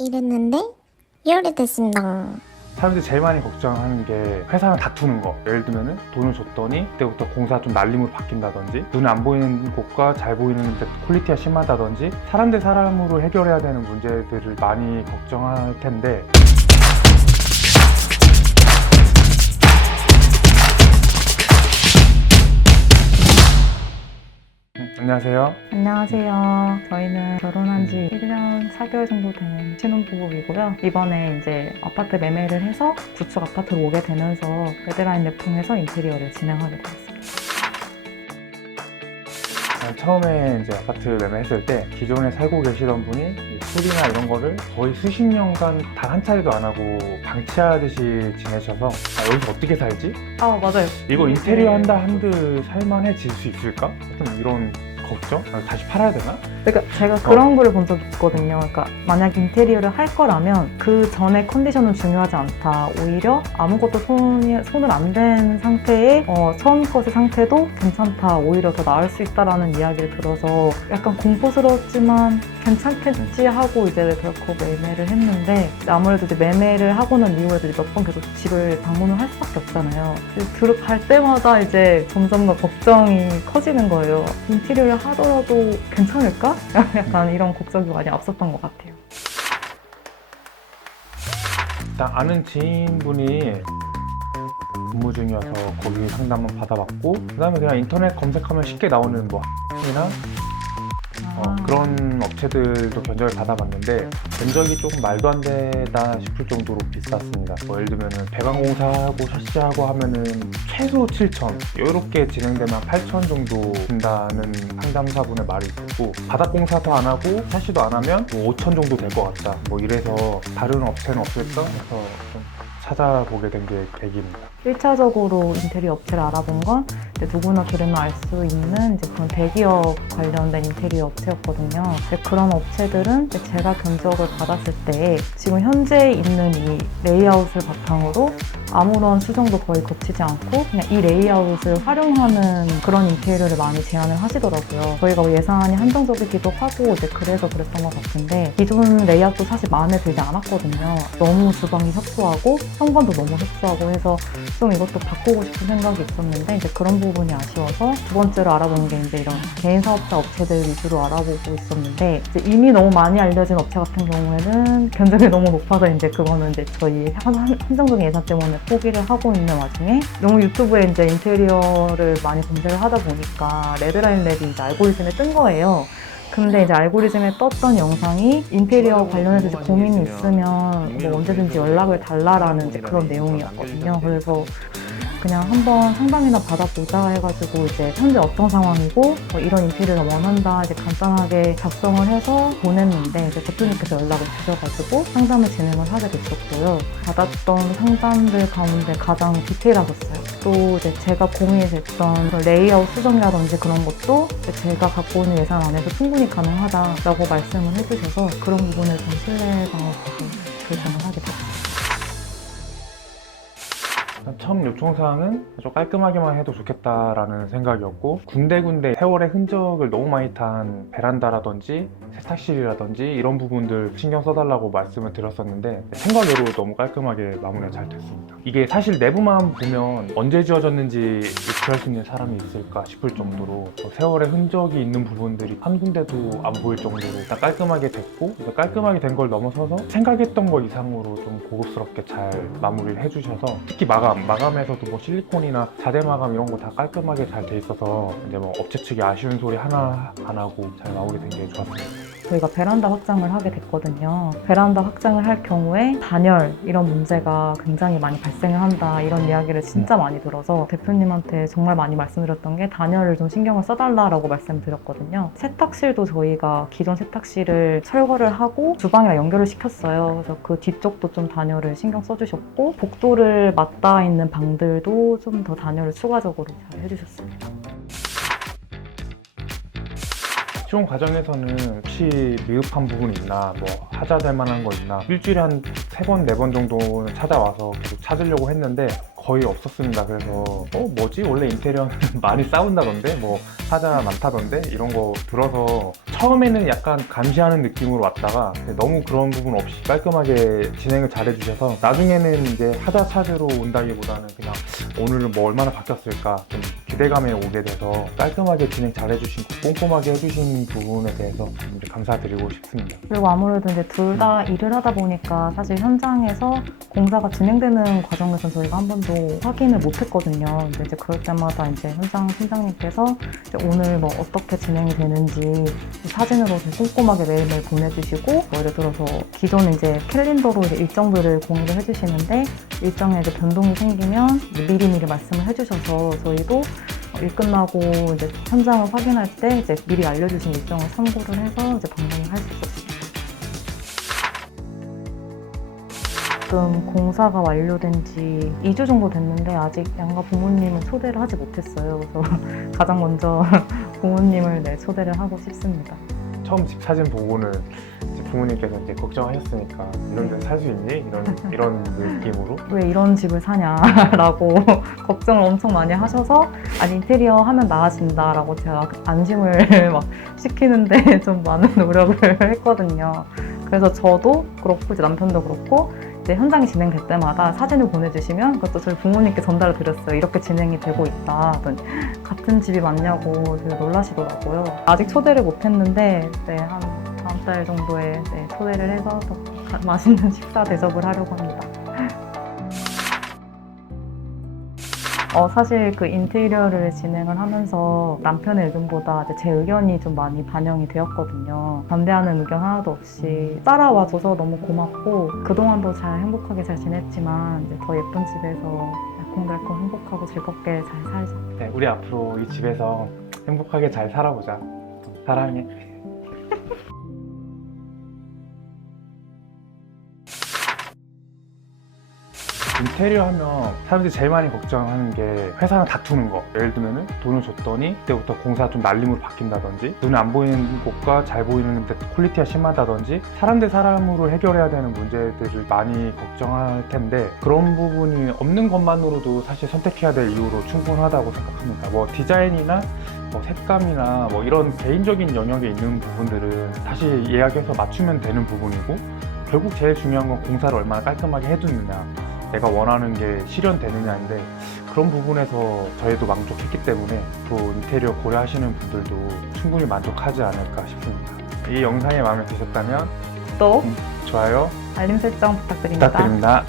이랬는데 요리됐습니다. 사람들이 제일 많이 걱정하는 게 회사랑 다투는 거. 예를 들면은 돈을 줬더니 그때부터 공사가 좀 날림으로 바뀐다든지, 눈에 안 보이는 곳과 잘 보이는 데 퀄리티가 심하다든지, 사람 대 사람으로 해결해야 되는 문제들을 많이 걱정할 텐데, 안녕하세요. 안녕하세요. 저희는 결혼한 지 1년 4개월 정도 된 신혼부부이고요. 이번에 이제 아파트 매매를 해서 구축 아파트로 오게 되면서 레드라인 랩 통해서 인테리어를 진행하게 되었습니다. 처음에 이제 아파트 매매했을 때 기존에 살고 계시던 분이 수리나 이런 거를 거의 수십 년간 단 한 차례도 안 하고 방치하듯이 지내셔서 여기서 어떻게 살지? 맞아요. 이거 인테리어 한다 한들 살만해질 수 있을까? 좀 이런 걱정? 다시 팔아야 되나? 그러니까 제가 그런 거를 본 적이 있거든요. 그러니까 만약 인테리어를 할 거라면 그 전에 컨디션은 중요하지 않다. 오히려 아무것도 손을 안 댄 상태에 처음 것의 상태도 괜찮다. 오히려 더 나을 수 있다라는 이야기를 들어서 약간 공포스러웠지만 괜찮겠지 하고 이제 결코 매매를 했는데, 아무래도 이제 매매를 하고 난 이후에도 몇 번 계속 집을 방문을 할 수밖에 없잖아요. 들어갈 때마다 이제 점점 더 걱정이 커지는 거예요. 인테리어를 하더라도 괜찮을까? 약간 이런 걱정이 많이 앞섰던 것 같아요. 일단 아는 지인분이 근무 중이어서 거기 상담을 받아봤고, 그 다음에 그냥 인터넷 검색하면 쉽게 나오는 뭐 이나 그런 업체들도 견적을 받아봤는데 견적이 조금 말도 안 되다 싶을 정도로 비쌌습니다. 뭐 예를 들면 배관공사하고 샤시하고 하면은 최소 7천, 이렇게 진행되면 8천 정도 든다는 상담사분의 말이 있었고, 바닥공사도 안 하고 샤시도 안 하면 뭐 5천 정도 될 것 같다, 뭐 이래서 다른 업체는 없을까 해서 좀 찾아보게 된 게 계기입니다. 1차적으로 인테리어 업체를 알아본 건 누구나 들으면 알 수 있는 이제 그런 대기업 관련된 인테리어 업체였거든요. 그런 업체들은 제가 견적을 받았을 때 지금 현재 있는 이 레이아웃을 바탕으로 아무런 수정도 거의 거치지 않고 그냥 이 레이아웃을 활용하는 그런 인테리어를 많이 제안을 하시더라고요. 저희가 예산이 한정적이기도 하고 이제 그래서 그랬던 것 같은데, 기존 레이아웃도 사실 마음에 들지 않았거든요. 너무 주방이 협소하고 현관도 너무 협소하고 해서 좀 이것도 바꾸고 싶은 생각이 있었는데, 이제 그런 부분이 아쉬워서 두 번째로 알아본 게 이제 이런 개인 사업자 업체들 위주로 알아보고 있었는데, 이제 이미 너무 많이 알려진 업체 같은 경우에는 견적이 너무 높아서 이제 그거는 이제 저희 한정적인 예산 때문에 포기를 하고 있는 와중에, 너무 유튜브에 이제 인테리어를 많이 검색을 하다 보니까 레드라인 랩이 이제 알고리즘에 뜬 거예요. 근데 이제 알고리즘에 떴던 영상이 인테리어 관련해서 이제 고민이 있으면 뭐 언제든지 연락을 달라라는 이제 그런 내용이었거든요. 그래서 그냥 한번 상담이나 받아보자 해가지고 이제 현재 어떤 상황이고 뭐 이런 인테리어를 원한다 이제 간단하게 작성을 해서 보냈는데, 이제 대표님께서 연락을 주셔가지고 상담을 진행을 하게 됐었고요. 받았던 상담들 가운데 가장 디테일하셨어요. 또 이제 제가 고민이 됐던 레이아웃 수정이라든지 그런 것도 제가 갖고 있는 예산 안에서 충분히 가능하다라고 말씀을 해주셔서 그런 부분을 좀 신뢰감을 가지고 결정을 하게 됐어요. 처음 요청사항은 좀 깔끔하게만 해도 좋겠다라는 생각이었고, 군데군데 세월의 흔적을 너무 많이 탄 베란다라든지 세탁실이라든지 이런 부분들 신경 써달라고 말씀을 드렸었는데, 생각외로 너무 깔끔하게 마무리가 잘 됐습니다. 이게 사실 내부만 보면 언제 지어졌는지 유추할 수 있는 사람이 있을까 싶을 정도로 세월의 흔적이 있는 부분들이 한 군데도 안 보일 정도로 일단 깔끔하게 됐고, 깔끔하게 된 걸 넘어서서 생각했던 것 이상으로 좀 고급스럽게 잘 마무리를 해주셔서, 특히 마감에서도 뭐 실리콘이나 자재 마감 이런 거 다 깔끔하게 잘 돼 있어서 이제 뭐 업체 측이 아쉬운 소리 하나 안 하고 잘 마무리된 게 좋았습니다. 저희가 베란다 확장을 하게 됐거든요. 베란다 확장을 할 경우에 단열 이런 문제가 굉장히 많이 발생을 한다, 이런 이야기를 진짜 많이 들어서 대표님한테 정말 많이 말씀드렸던 게 단열을 좀 신경을 써달라고 말씀드렸거든요. 세탁실도 저희가 기존 세탁실을 철거를 하고 주방이랑 연결을 시켰어요. 그래서 그 뒤쪽도 좀 단열을 신경 써주셨고, 복도를 맞닿아 있는 방들도 좀 더 단열을 추가적으로 잘 해주셨습니다. 시공 과정에서는 혹시 미흡한 부분이 있나, 뭐 하자될 만한 거 있나, 일주일에 한 3번, 4번 정도는 찾아와서 계속 찾으려고 했는데 거의 없었습니다. 그래서 뭐지? 원래 인테리어는 많이 싸운다던데? 뭐 하자 많다던데? 이런 거 들어서 처음에는 약간 감시하는 느낌으로 왔다가 너무 그런 부분 없이 깔끔하게 진행을 잘 해주셔서 나중에는 이제 하자 찾으러 온다기보다는 그냥 오늘은 뭐 얼마나 바뀌었을까 좀 기대감에 오게 돼서 깔끔하게 진행 잘 해주신 꼼꼼하게 해주신 부분에 대해서 이제 감사드리고 싶습니다. 그리고 아무래도 이제 둘 다 일을 하다 보니까 사실 현장에서 공사가 진행되는 과정에서 저희가 한 번도 확인을 못 했거든요. 근데 이제 그럴 때마다 이제 현장 팀장님께서 이제 오늘 뭐 어떻게 진행이 되는지 사진으로 꼼꼼하게 매일매일 보내주시고, 뭐 예를 들어서 기존 이제 캘린더로 이제 일정들을 공유를 해주시는데 일정에 이제 변동이 생기면 이제 미리미리 말씀을 해주셔서 저희도 일 끝나고 이제 현장을 확인할 때 이제 미리 알려주신 일정을 참고를 해서 이제 방문을 할 수 있었습니다. 지금 공사가 완료된 지 2주 정도 됐는데 아직 양가 부모님은 초대를 하지 못했어요. 그래서 가장 먼저 부모님을 초대를 하고 싶습니다. 처음 집 사진 보고는 이제 부모님께서 이제 걱정하셨으니까 이런 데서 살 수 있니? 이런 느낌으로 왜 이런 집을 사냐라고 걱정을 엄청 많이 하셔서 아니 인테리어 하면 나아진다라고 제가 안심을 막 시키는데 좀 많은 노력을 했거든요. 그래서 저도 그렇고 이제 남편도 그렇고 이제 현장이 진행될 때마다 사진을 보내주시면 그것도 저희 부모님께 전달을 드렸어요. 이렇게 진행이 되고 있다. 하더니 같은 집이 맞냐고 되게 놀라시더라고요. 아직 초대를 못했는데 한 다음 달 정도에 초대를 해서 더 맛있는 식사 대접을 하려고 합니다. 사실 그 인테리어를 진행을 하면서 남편의 의견보다 이제 제 의견이 좀 많이 반영이 되었거든요. 반대하는 의견 하나도 없이 따라와줘서 너무 고맙고 그동안도 잘 행복하게 잘 지냈지만 이제 더 예쁜 집에서 알콩달콩 행복하고 즐겁게 잘 살자. 네, 우리 앞으로 이 집에서 행복하게 잘 살아보자. 사랑해. 인테리어 하면 사람들이 제일 많이 걱정하는 게 회사랑 다투는 거. 예를 들면 돈을 줬더니 그때부터 공사가 좀 날림으로 바뀐다든지 눈에 안 보이는 곳과 잘 보이는 데 퀄리티가 심하다든지 사람 대 사람으로 해결해야 되는 문제들을 많이 걱정할 텐데 그런 부분이 없는 것만으로도 사실 선택해야 될 이유로 충분하다고 생각합니다. 뭐 디자인이나 뭐 색감이나 뭐 이런 개인적인 영역에 있는 부분들은 사실 예약해서 맞추면 되는 부분이고 결국 제일 중요한 건 공사를 얼마나 깔끔하게 해두느냐 내가 원하는 게 실현되느냐인데 그런 부분에서 저희도 만족했기 때문에 또 인테리어 고려하시는 분들도 충분히 만족하지 않을까 싶습니다. 이 영상이 마음에 드셨다면 또 좋아요, 알림 설정 부탁드립니다. 부탁드립니다.